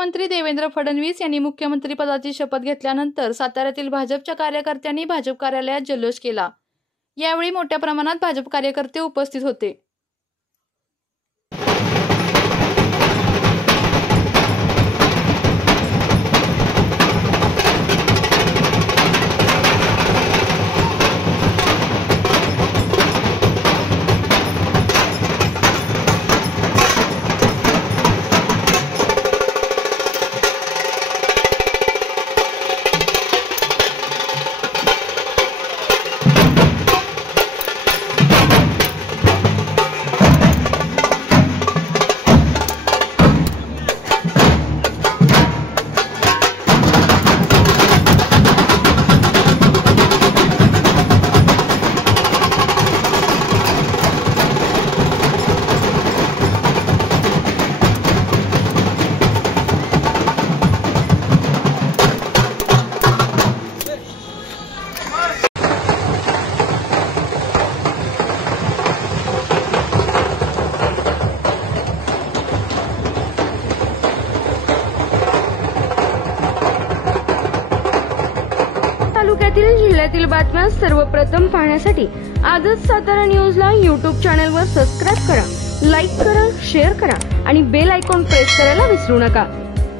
मुख्यमंत्री देवेंद्र फडणवीस यांनी मुख्यमंत्रीपदाची शपथ घेतल्यानंतर साताऱ्यातील भाजपच्या कार्यकर्त्यांनी भाजप कार्यालयात जल्लोष केला। यावेळी मोठ्या प्रमाणात भाजप कार्यकर्ते उपस्थित होते। जिल्ह्यातील बातम्या सर्वप्रथम पाहण्यासाठी आजच सातारा न्यूजला YouTube चॅनलवर सबस्क्राइब करा, लाईक करा, शेअर करा आणि बेल आयकॉन प्रेस करायला विसरू नका।